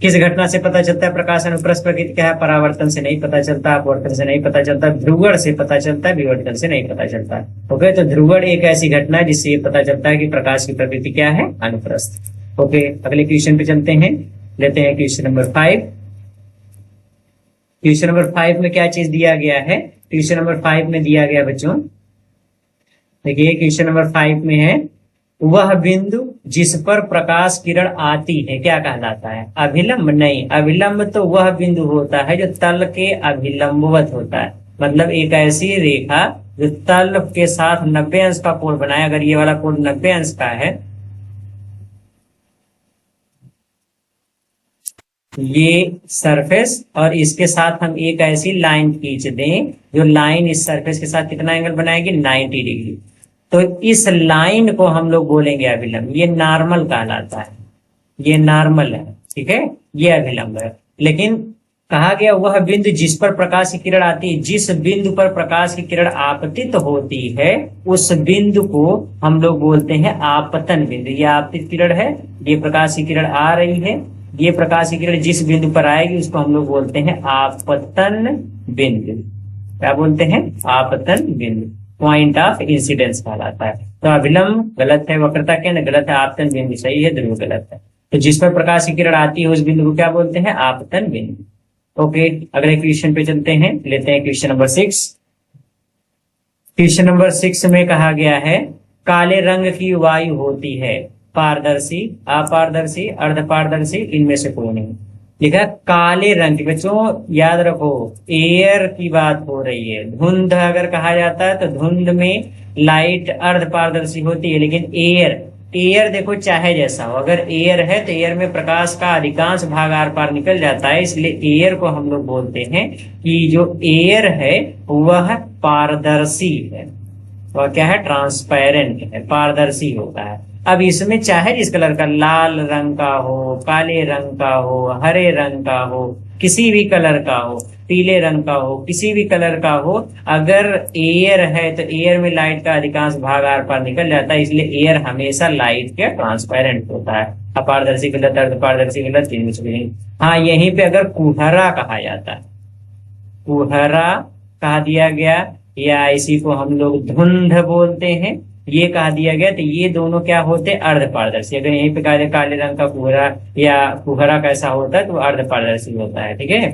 किस घटना से पता चलता है प्रकाश अनुप्रस्थ प्रकृति का है? परावर्तन से नहीं पता चलता, अपवर्तन से नहीं पता चलता, ध्रुवण से पता चलता है, विवर्तन से नहीं पता चलता। ओके, तो ध्रुवण एक ऐसी घटना है जिससे ये पता चलता है कि प्रकाश की प्रकृति क्या है, अनुप्रस्थ। ओके, अगले क्वेश्चन पे चलते हैं, लेते हैं क्वेश्चन नंबर 5। क्वेश्चन नंबर 5 में क्या चीज दिया गया है? क्वेश्चन नंबर 5 में दिया गया बच्चों, देखिए क्वेश्चन नंबर 5 में है, वह बिंदु जिस पर प्रकाश किरण आती है क्या कहलाता है? अभिलंब नहीं, अभिलंब तो वह बिंदु होता है जो तल के अभिलंबवत होता है। मतलब एक ऐसी रेखा जो तल के साथ 90 अंश का कोण बनाए। अगर ये वाला कोण 90 अंश का है, ये सरफेस, और इसके साथ हम एक ऐसी लाइन खींच दें जो लाइन इस सरफेस के साथ कितना एंगल बनाएगी? 90 डिग्री। तो इस लाइन को हम लोग बोलेंगे अभिलंब। ये नॉर्मल कहलाता है, ये नॉर्मल है, ठीक है, ये अभिलंब है। लेकिन कहा गया वह बिंदु जिस पर प्रकाश की किरण आती है, जिस बिंदु पर प्रकाश की किरण आपतित होती है, उस बिंदु को हम लोग बोलते हैं आपतन बिंदु। ये आपतित किरण है, ये प्रकाश की किरण आ रही है, ये प्रकाश की किरण जिस बिंदु पर आएगी उसको हम लोग बोलते हैं आपतन बिंदु। क्या बोलते हैं? आपतन बिंदु, पॉइंट ऑफ इंसिडेंस कहलाता है। तो अभिलंब गलत है, वक्रता केंद्र गलत है, आपतन बिंदु सही है, ध्रुव गलत है। तो जिस पर प्रकाश की किरण आती है उस बिंदु को क्या बोलते हैं? आपतन बिंदु। ओके, अगले क्वेश्चन पे चलते हैं, लेते हैं क्वेश्चन नंबर 6। क्वेश्चन नंबर 6 में कहा गया है, काले रंग की वायु होती है पारदर्शी, अपारदर्शी, अर्धपारदर्शी, इनमें से कोई नहीं। लिखा काले रंग की, बच्चों याद रखो एयर की बात हो रही है। धुंध अगर कहा जाता है तो धुंध में लाइट अर्धपारदर्शी होती है, लेकिन एयर देखो चाहे जैसा हो, अगर एयर है तो एयर में प्रकाश का अधिकांश भाग आर पार निकल जाता है, इसलिए एयर को हम लोग बोलते हैं कि जो एयर है वह पारदर्शी है, वह क्या है? ट्रांसपेरेंट है, पारदर्शी होता है। अब इसमें चाहे जिस कलर का, लाल रंग का हो, काले रंग का हो, हरे रंग का हो, किसी भी कलर का हो, पीले रंग का हो, किसी भी कलर का हो, अगर एयर है तो एयर में लाइट का अधिकांश भाग आर पार निकल जाता है, इसलिए एयर हमेशा लाइट के ट्रांसपेरेंट होता है। अपारदर्शी गलत, अर्धपारदर्शी गलत, तीन में से नहीं। हाँ, यहीं पे अगर कुहरा कहा जाता है, कुहरा कहा दिया गया, या इसी को हम लोग धुंध बोलते हैं, ये कहा दिया गया, तो ये दोनों क्या होते हैं? अर्धपारदर्शी। अगर यहीं पे कहा काले रंग का कुहरा या कुहरा कैसा होता है तो अर्धपारदर्शी होता है, ठीक है,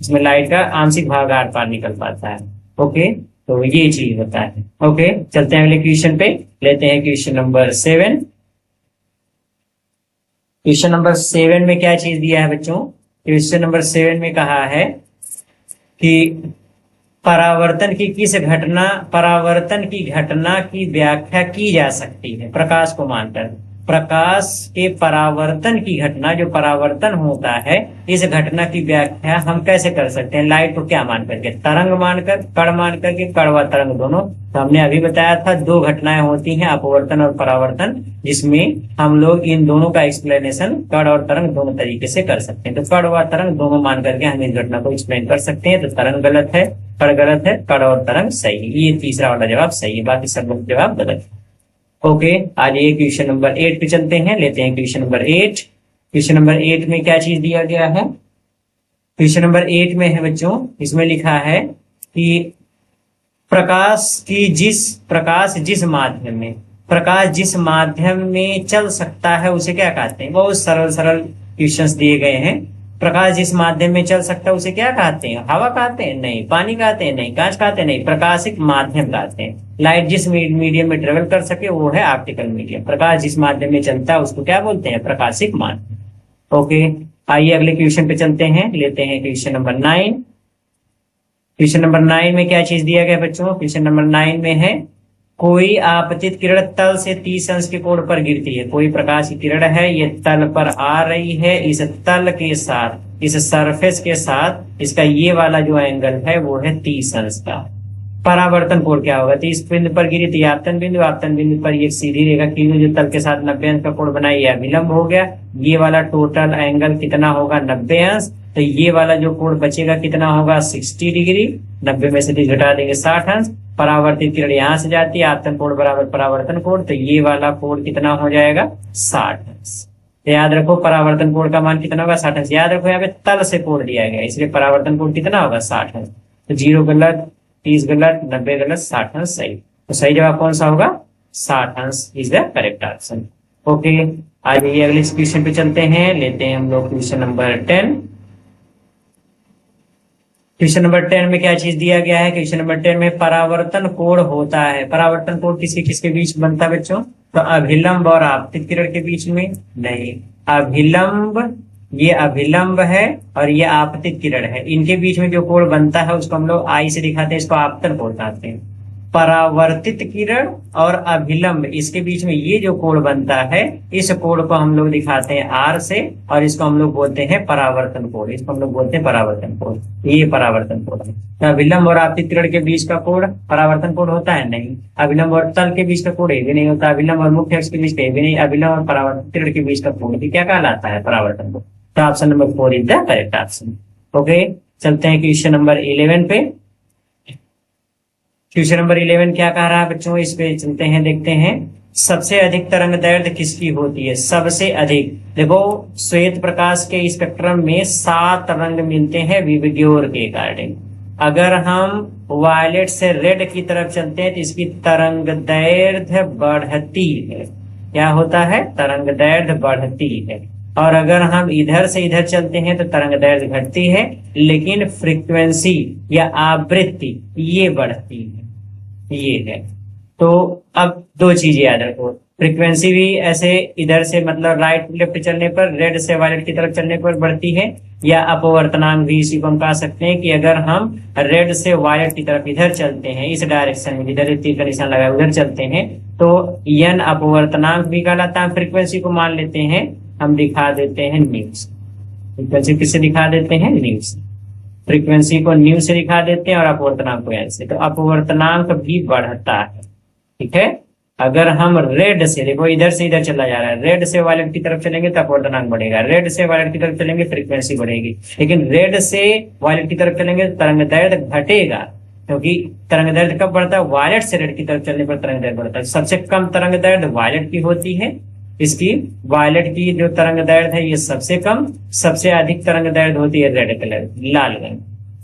इसमें लाइट का आंशिक भाग आर पार निकल पाता है। ओके, तो ये चीज होता है। ओके, चलते हैं अगले क्वेश्चन पे, लेते हैं क्वेश्चन नंबर 7। क्वेश्चन नंबर 7 में क्या चीज दिया है बच्चों? क्वेश्चन नंबर 7 में कहा है कि परावर्तन की घटना की व्याख्या की जा सकती है प्रकाश को मानकर। प्रकाश के परावर्तन की घटना, जो परावर्तन होता है, इस घटना की व्याख्या हम कैसे कर सकते हैं? लाइट को क्या मान करके? तरंग मानकर, कण मान करके, कण व तरंग दोनों। तो हमने अभी बताया था 2 घटनाएं होती हैं, अपवर्तन और परावर्तन, जिसमें हम लोग इन दोनों का एक्सप्लेनेशन कण और तरंग दोनों तरीके से कर सकते हैं। तो कण व तरंग दोनों मान करके हम इस घटना को एक्सप्लेन कर सकते हैं। तो तरंग गलत है, कण गलत है, कण और तरंग सही है। ये तीसरा वाला जवाब सही है, बाकी सब लोग जवाब गलत है। ओके, आज ये क्वेश्चन नंबर 8 पे चलते हैं, लेते हैं क्वेश्चन नंबर 8। क्वेश्चन नंबर 8 में क्या चीज दिया गया है? क्वेश्चन नंबर 8 में है बच्चों, इसमें लिखा है कि प्रकाश जिस माध्यम में चल सकता है उसे क्या कहते हैं? बहुत सरल सरल क्वेश्चंस दिए गए हैं। प्रकाश जिस माध्यम में चल सकता है उसे क्या कहते हैं? हवा कहते हैं? नहीं। पानी कहते हैं? नहीं। कांच कहते हैं? नहीं। प्रकाशिक माध्यम कहते हैं। लाइट जिस मीडियम में ट्रेवल कर सके वो है ऑप्टिकल मीडियम। प्रकाश जिस माध्यम में चलता है उसको क्या बोलते हैं? प्रकाशिक माध्यम। ओके, आइए अगले क्वेश्चन पे चलते हैं, लेते हैं क्वेश्चन नंबर 9। क्वेश्चन नंबर 9 में क्या चीज दिया गया बच्चों? क्वेश्चन नंबर 9 में है कोई आपतित किरण तल से 30 अंश के कोण पर गिरती है। कोई प्रकाश की किरण है, ये तल पर आ रही है, इस तल के साथ, इस सरफेस के साथ इसका ये वाला जो एंगल है वो है 30 अंश का। परावर्तन कोण क्या होगा? 30 बिंदु पर गिरी तो आपतन बिंदु पर एक सीधी रेखा खींची जो तल के साथ 90 अंश का कोण बनाई, यह विलंब हो गया। ये वाला टोटल एंगल कितना होगा? 90 अंश। तो ये वाला जो कोण बचेगा कितना होगा? 60 डिग्री। 90 में से 30 घटा देंगे 60 अंश। परावर्तित किरण यहाँ से जाती है, आपतन कोण बराबर परावर्तन कोण, तो ये वाला कोण कितना हो जाएगा? 60 अंश। तो याद रखो परावर्तन कोण का मान कितना होगा? 60 अंश। याद रखो यहाँ पे तल से कोण दिया गया, इसलिए परावर्तन कोण कितना होगा? 60 अंश। तो 0 गलत, 30 गलत, 90 गलत, 60 अंश सही। तो सही जवाब कौन सा होगा? 60 अंश is the correct option. Okay, आज ये अगले क्वेश्चन पे चलते हैं, लेते हैं हम लोग क्वेश्चन नंबर 10। क्वेश्चन नंबर 10 में क्या चीज दिया गया है? क्वेश्चन नंबर 10 में परावर्तन कोण होता है। परावर्तन कोण किसके किसके बीच बनता है बच्चों? तो अभिलंब और आपतित किरण के बीच में? नहीं। अभिलंब, ये अभिलंब है और ये आपतित किरण है, इनके बीच में जो कोण बनता है उसको हम लोग आई से दिखाते हैं, इसको आपतन कोण कहते हैं। परावर्तित किरण और अभिलंब, इसके बीच में ये जो कोण बनता है, इस कोण को हम लोग दिखाते हैं आर से, और इसको हम लोग बोलते हैं परावर्तन कोण। इसको हम लोग बोलते हैं परावर्तन कोण। ये परावर्तन कोण है। तो अभिलंब और आपतित किरण के बीच का कोण परावर्तन कोण होता है? नहीं। अभिलंब और तल के बीच का कोण भी नहीं होता। अभिलंब और मुख्य अक्ष के बीच का भी नहीं। अभिलंब और परावर्तित किरण के बीच का कोण भी क्या कहलाता है? परावर्तन कोण। तो option number 4 is the correct option. Okay, चलते हैं क्वेश्चन नंबर 11 पे। क्वेश्चन नंबर 11 क्या कह रहा है बच्चों? इस पे चलते हैं, देखते हैं। सबसे अधिक तरंग दैर्ध्य किसकी होती है? सबसे अधिक, देखो श्वेत प्रकाश के स्पेक्ट्रम में 7 रंग मिलते हैं विबग्योर के अकॉर्डिंग। अगर हम वायलेट से रेड की तरफ चलते हैं तो इसकी तरंग दैर्ध्य बढ़ती है। क्या होता है? तरंग दैर्ध्य बढ़ती है। और अगर हम इधर से इधर चलते हैं तो तरंग दैर्ध्य घटती है, लेकिन फ्रीक्वेंसी या आवृत्ति ये बढ़ती है। ये है। तो अब 2 चीजें याद रखो, फ्रीक्वेंसी भी ऐसे इधर से मतलब राइट लेफ्ट चलने पर, रेड से वायलेट की तरफ चलने पर बढ़ती है, या अपवर्तनांक भी इसी को हम कह सकते हैं कि अगर हम रेड से वायलेट की तरफ इधर चलते हैं, इस डायरेक्शन में जिधर तीर का निशान लगा उधर चलते हैं, तो यन अपवर्तनांक भी कहलाता है। फ्रीक्वेंसी को मान लेते हैं, हम दिखा देते हैं न्यूज। फ्रीक्वेंसी किससे दिखा देते हैं? न्यूज। फ्रीक्वेंसी को न्यूज से दिखा देते हैं और अपवर्तनांक को ऐसे। तो अपवर्तनांक भी बढ़ता है, ठीक है। अगर हम रेड से, देखो इधर से इधर चला जा रहा है, रेड से वायलेट की तरफ चलेंगे तो अपवर्तनांक बढ़ेगा, रेड से वायलेट की तरफ चलेंगे फ्रीक्वेंसी बढ़ेगी। लेकिन रेड से वायलेट की तरफ चलेंगे तो तरंग दैर्ध्य घटेगा, क्योंकि तरंग दैर्ध्य कब बढ़ता है? वायलेट से रेड की तरफ चलने पर तरंग दैर्ध्य बढ़ता है। सबसे कम तरंग दैर्ध्य वायलेट की होती है, इसकी वायलेट की जो तरंग दैर्ध्य है ये सबसे कम। सबसे अधिक तरंग दैर्ध्य होती है रेड कलर, लाल रंग।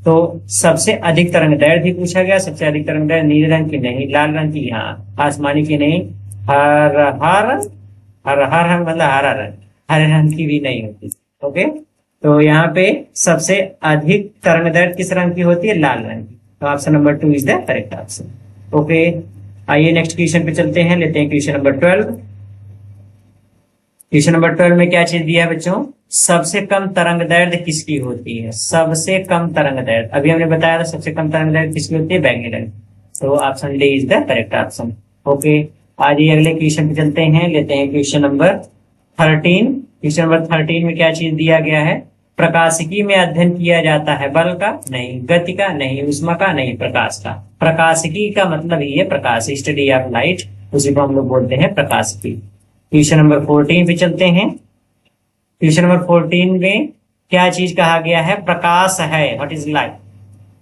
तो सबसे अधिक तरंग दैर्ध्य भी पूछा गया, सबसे अधिक तरंग दैर्ध्य नीले रंग की नहीं, लाल रंग की, हाँ आसमानी की नहीं, हर रंग मतलब हरा रंग, हरे रंग की भी नहीं होती। ओके, तो यहाँ पे सबसे अधिक तरंग दैर्ध्य किस रंग की होती है? लाल रंग की। तो option number 2 is the correct option. Okay, आइए नेक्स्ट क्वेश्चन पे चलते हैं, लेते हैं क्वेश्चन नंबर 12। क्वेश्चन नंबर 12 में क्या चीज दिया है बच्चों, सबसे कम तरंग दैर्ध्य किसकी होती है, सबसे कम तरंग दैर्ध्य, अभी हमने बताया था सबसे कम तरंग दैर्ध्य किसकी होती है, बैंगनी रंग। तो option D is the correct option. Okay, आज ये अगले क्वेश्चन पे चलते हैं, लेते हैं क्वेश्चन नंबर 13। क्वेश्चन नंबर 13 में क्या चीज दिया गया है, प्रकाशिकी में अध्ययन किया जाता है बल का, नहीं, गति का, नहीं, ऊष्मा का, नहीं, प्रकाश का। प्रकाशिकी का मतलब ही है प्रकाश, स्टडी ऑफ लाइट, उसी को हम लोग बोलते हैं प्रकाशिकी। क्वेश्चन नंबर 14 पे चलते हैं। क्वेश्चन नंबर 14 में क्या चीज कहा गया है, प्रकाश है, व्हाट इज लाइट।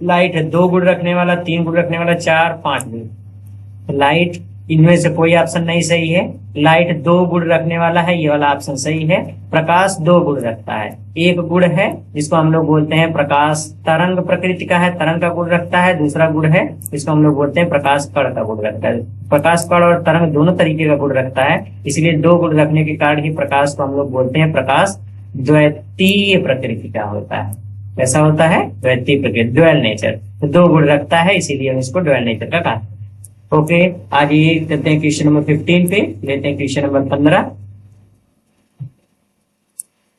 लाइट है 2 गुण रखने वाला, 3 गुण रखने वाला, 4, 5 गुण। लाइट, इनमें से कोई ऑप्शन नहीं सही है। लाइट 2 गुण रखने वाला है, ये वाला ऑप्शन सही है। प्रकाश 2 गुण रखता है, एक गुण है जिसको हम लोग बोलते हैं प्रकाश तरंग प्रकृति का है, तरंग का गुण रखता है। दूसरा गुण है जिसको हम लोग बोलते हैं प्रकाश कण का गुण रखता है। प्रकाश कण और तरंग दोनों तरीके का गुण रखता है, इसलिए 2 गुण रखने के कारण ही प्रकाश को हम लोग बोलते हैं प्रकाश द्वितीय प्रकृति का होता है। कैसा होता है, द्वितीय प्रकृति, ड्यूअल नेचर। तो 2 गुण रखता है, इसीलिए हम इसको ड्यूअल नेचर का कहा। ओके, आज ये करते हैं क्वेश्चन नंबर 15 पे, लेते हैं क्वेश्चन नंबर 15।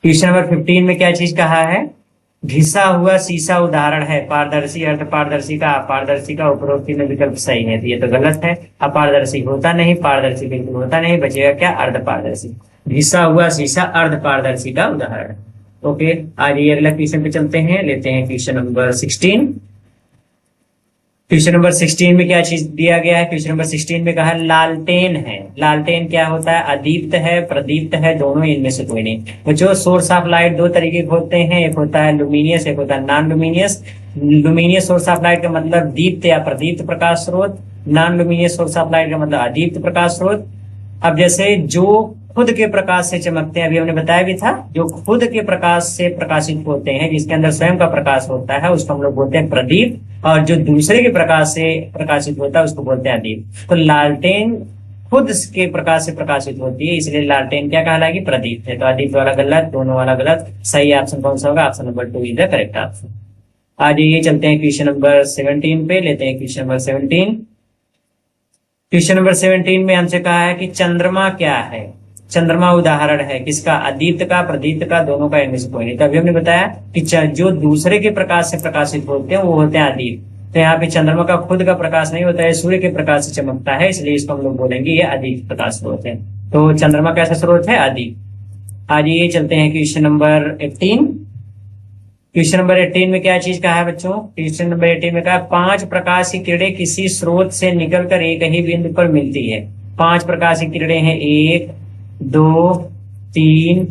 क्वेश्चन नंबर 15 में क्या चीज कहा है, घिसा हुआ शीशा उदाहरण है, पारदर्शी, अर्ध पारदर्शी का, अपारदर्शी का, उपरोक्त तीनों विकल्प सही है, तो ये तो गलत है। अपारदर्शी होता नहीं, पारदर्शी बिल्कुल होता नहीं, बचेगा क्या, अर्ध पारदर्शी। घिसा हुआ शीशा अर्ध पारदर्शी का उदाहरण। ओके, आज ये अगला क्वेश्चन पे चलते हैं, लेते हैं क्वेश्चन नंबर 16। क्वेश्चन नंबर 16 में क्या चीज दिया गया है, क्वेश्चन नंबर 16 में कहा लालटेन है। लालटेन क्या होता है, अदीप्त है, प्रदीप्त है, दोनों, इनमें से कोई नहीं। बच्चों, सोर्स ऑफ लाइट 2 तरीके के होते हैं, एक होता है लुमिनियस, एक होता है non luminous. Luminous source of light का मतलब दीप्त या प्रदीप्त प्रकाश स्रोत, non luminous source of light का मतलब अदीप्त प्रकाश स्रोत। अब जैसे जो खुद के प्रकाश से चमकते हैं, अभी हमने बताया भी था, जो खुद के प्रकाश से प्रकाशित होते हैं, जिसके अंदर स्वयं का प्रकाश होता है, उसको हम लोग बोलते हैं प्रदीप, और जो दूसरे के प्रकाश से प्रकाशित होता है उसको बोलते हैं अदीप। तो लालटेन खुद के प्रकाश से प्रकाशित होती है, इसलिए लालटेन क्या कहलाएगी, प्रदीप है। तो अदीप वाला गलत, दोनों वाला गलत, सही ऑप्शन कौन सा होगा, option number 2 is the correct option. आज ये चलते हैं क्वेश्चन नंबर 17 पे, लेते हैं क्वेश्चन नंबर 17। क्वेश्चन नंबर 17 में हमसे कहा है कि चंद्रमा क्या है। चंद्रमा उदाहरण है किसका, अदीप्त का, प्रदीप्त का, दोनों का, इनमें से कोई नहीं। तभी हमने बताया कि जो दूसरे के प्रकाश से प्रकाशित होते हैं वो होते हैं अदीप्त। तो यहाँ पे चंद्रमा का खुद का प्रकाश नहीं होता है, सूर्य के प्रकाश से चमकता है, इसलिए इसको हम लोग बोलेंगे ये अदीप्त प्रकाश स्रोत है। तो चंद्रमा कैसा स्रोत है, अदीप्त। आज ये चलते हैं क्वेश्चन नंबर 18। क्वेश्चन नंबर 18 में क्या चीज कहा है बच्चों, क्वेश्चन नंबर 18 में कहा 5 प्रकाश की किरणें किसी स्रोत से निकलकर एक ही बिंदु पर मिलती है। 5 प्रकाश की किरणें हैं, 1, 2, 3,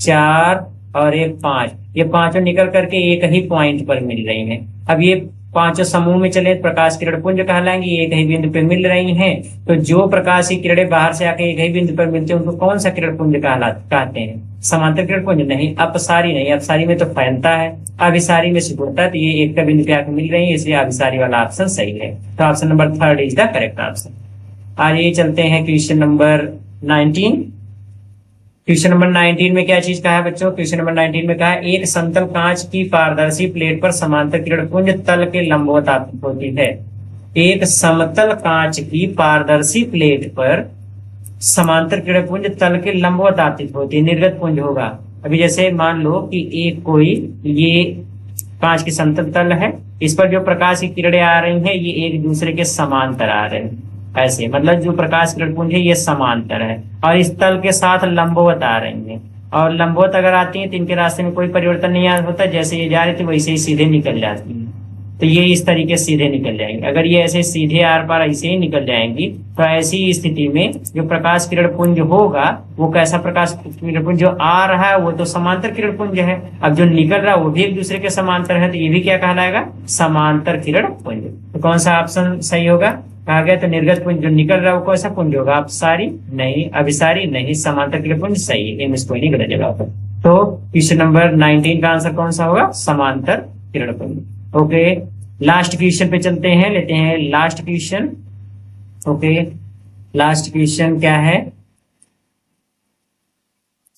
4 और 5। ये पांचों निकल करके एक ही पॉइंट पर मिल रही हैं। अब ये पांचों समूह में चले प्रकाश किरण पुंज कहलाएंगे, एक ही बिंदु पर मिल रही हैं। तो जो प्रकाश की किरणें बाहर से आके एक ही बिंदु पर मिलते हैं उनको कौन सा किरण पुंज कहते हैं, समांतर किरण पुंज नहीं, अपसारी नहीं। अपसारी में तो फैलता है, अभिसारी में सिकुड़ता है। तो ये एक का बिंदु पे आके मिल रही है, इसलिए अभिसारी वाला ऑप्शन सही है। तो option number 3 is the correct option. आज ये चलते हैं क्वेश्चन नंबर 19। क्वेश्चन नंबर 19 में क्या चीज कहा है बच्चों, क्वेश्चन नंबर 19 में कहा है एक समतल कांच की पारदर्शी प्लेट पर समांतर किरण पुंज तल के लंबवत आपतित होती है। एक समतल कांच की पारदर्शी प्लेट पर समांतर किरण पुंज तल के लंबवत आपतित होती है, निर्गत पुंज होगा। अभी जैसे मान लो कि एक कोई ये कांच की समतल तल है, इस पर जो प्रकाश की किरणें आ रही हैं ये एक दूसरे के समांतर आ रहे हैं, ऐसे मतलब जो प्रकाश किरण पुंज है ये समांतर है और इस तल के साथ लंबवत आ रही हैं। और लंबवत अगर आती हैं तो इनके रास्ते में कोई परिवर्तन नहीं होता, जैसे ये जा रहे थे वैसे ही सीधे निकल जाती हैं। तो ये इस तरीके से सीधे निकल जाएंगे। अगर ये ऐसे सीधे आर पार ऐसे ही निकल जाएंगी तो ऐसी स्थिति में जो प्रकाश किरण पुंज होगा वो कैसा प्रकाश किरण पुंज, जो आ रहा है वो तो समांतर किरण पुंज है, अब जो निकल रहा है वो भी एक दूसरे के समांतर है, तो ये भी क्या कहलाएगा, समांतर किरण पुंज। तो कौन सा ऑप्शन सही होगा, कहा गया तो निर्गत पुंज जो निकल रहा है वो कौन सा पुंज होगा, अपसारी नहीं, अभिसारी नहीं, समांतर किरण पुंज सही है, इनमें कोई नहीं गलत जगह पर। तो क्वेश्चन नंबर 19 का आंसर कौन सा होगा, समांतर किरण पुंज। ओके, लास्ट क्वेश्चन पे चलते हैं, लेते हैं last question. Okay, last question क्या है,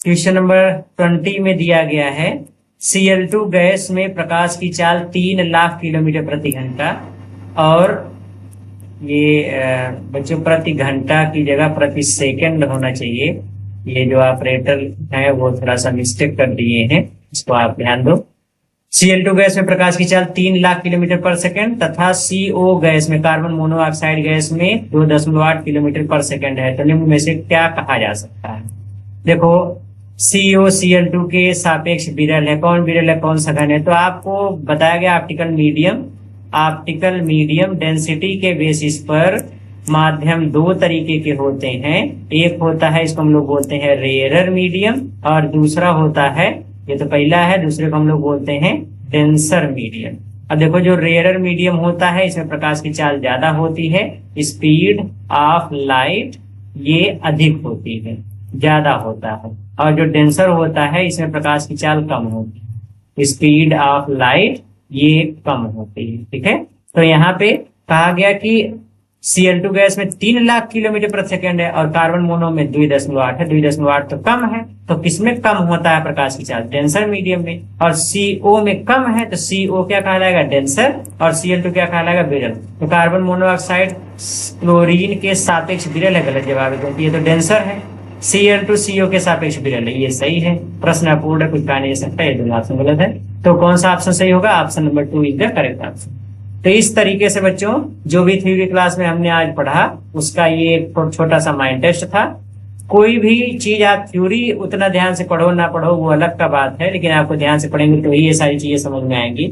क्वेश्चन नंबर 20 में दिया गया है Cl2 गैस में प्रकाश की चाल 3 लाख किलोमीटर प्रति घंटा, और ये बच्चों प्रति घंटा की जगह प्रति सेकंड होना चाहिए, ये जो ऑपरेटर है वो थोड़ा सा मिस्टेक कर दिए हैं, इसको आप ध्यान दो। Cl2 गैस में प्रकाश की चाल 3 लाख किलोमीटर पर सेकंड तथा CO गैस में, कार्बन मोनोऑक्साइड गैस में 2.8 किलोमीटर पर सेकंड है। तो निम्न में से क्या कहा जा सकता है? देखो CO Cl2 के सापेक्ष विरल है। कौन विरल है, कौन सघन है? तो आपको बताया गया ऑप्टिकल मीडियम डेंसिटी के बेसिस पर माध्यम दो तरीके के होते हैं। एक होता है, इसको हम लोग बोलते हैं रेयरर मीडियम, और दूसरा होता है, ये तो पहला है, दूसरे को हम लोग बोलते हैं डेंसर मीडियम। अब देखो जो रेयरर मीडियम होता है इसमें प्रकाश की चाल ज्यादा होती है, स्पीड ऑफ लाइट ये अधिक होती है, ज्यादा होता है। और जो डेंसर होता है इसमें प्रकाश की चाल कम होती है, स्पीड ऑफ लाइट ये कम होती है। ठीक है, तो यहाँ पे कहा गया कि Cl2 गैस में 3 लाख किलोमीटर प्रति सेकंड है और कार्बन मोनो में 2.8 है। 2.8 तो कम है, तो किसमें कम होता है प्रकाश की चाल? डेंसर मीडियम में। और CO में कम है, तो CO क्या कहलाएगा? डेंसर। और Cl2 क्या कहलाएगा? विरल। तो कार्बन मोनोऑक्साइड क्लोरीन के सापेक्ष विरल है, गलत जवाब है, क्योंकि ये तो डेंसर है। Cl2 CO के सापेक्ष विरल है, ये सही है। प्रश्न अपूर्ण है, कुछ कहा नहीं सकता, ये दोनों ऑप्शन गलत है। तो कौन सा ऑप्शन सही होगा? Option number 2 is the correct option. तो इस तरीके से बच्चों जो भी थ्योरी क्लास में हमने आज पढ़ा उसका ये एक छोटा सा माइंड टेस्ट था। कोई भी चीज आप थ्योरी उतना ध्यान से पढ़ो ना पढ़ो वो अलग का बात है, लेकिन आपको ध्यान से पढ़ेंगे तो ही ये सारी चीजें समझ में आएंगी।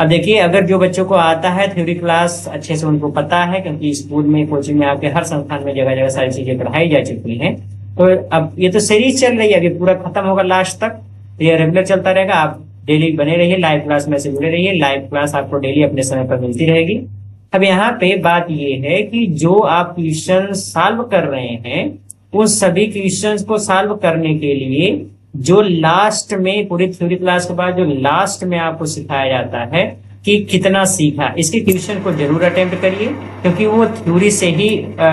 अब देखिए, अगर जो बच्चों को आता है थ्योरी क्लास अच्छे से, उनको पता है, क्योंकि स्कूल में, कोचिंग में, आपके हर संस्थान में जगह जगह सारी चीजें पढ़ाई जा चुकी है। तो अब ये तो सीरीज चल रही है, अभी पूरा खत्म होगा लास्ट तक, तो ये रेगुलर चलता रहेगा। आप डेली बने रहिए, लाइव क्लास में से जुड़े रहिए। लाइव क्लास आपको डेली अपने समय पर मिलती रहेगी। अब यहाँ पे बात ये है कि जो आप क्वेश्चन सॉल्व कर रहे हैं उन सभी क्वेश्चंस को सॉल्व करने के लिए जो लास्ट में, पूरी थ्योरी क्लास के बाद जो लास्ट में आपको सिखाया जाता है कि कितना सीखा, इसके क्वेश्चन को जरूर अटेम्प्ट करिए, क्योंकि वो थ्योरी से ही,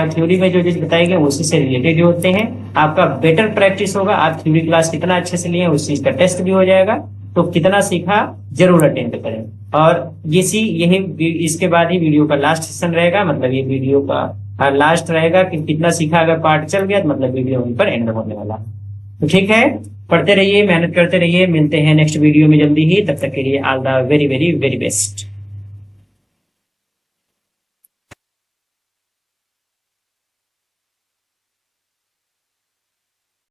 थ्योरी में जो चीज बताई गई उसी से रिलेटेड होते हैं। आपका बेटर प्रैक्टिस होगा। आप थ्योरी क्लास कितना अच्छे से लिए उस चीज का टेस्ट भी हो जाएगा। तो कितना सीखा जरूर अटेम्प्ट करें। और यही इसके बाद ही वीडियो का लास्ट सेशन रहेगा, मतलब ये वीडियो का लास्ट रहेगा कि कितना सीखा। अगर पार्ट चल गया तो मतलब वीडियो वहीं पर एंड होने वाला। तो ठीक है, पढ़ते रहिए, मेहनत करते रहिए। मिलते हैं नेक्स्ट वीडियो में जल्दी ही। तब तक के लिए all the very very very best.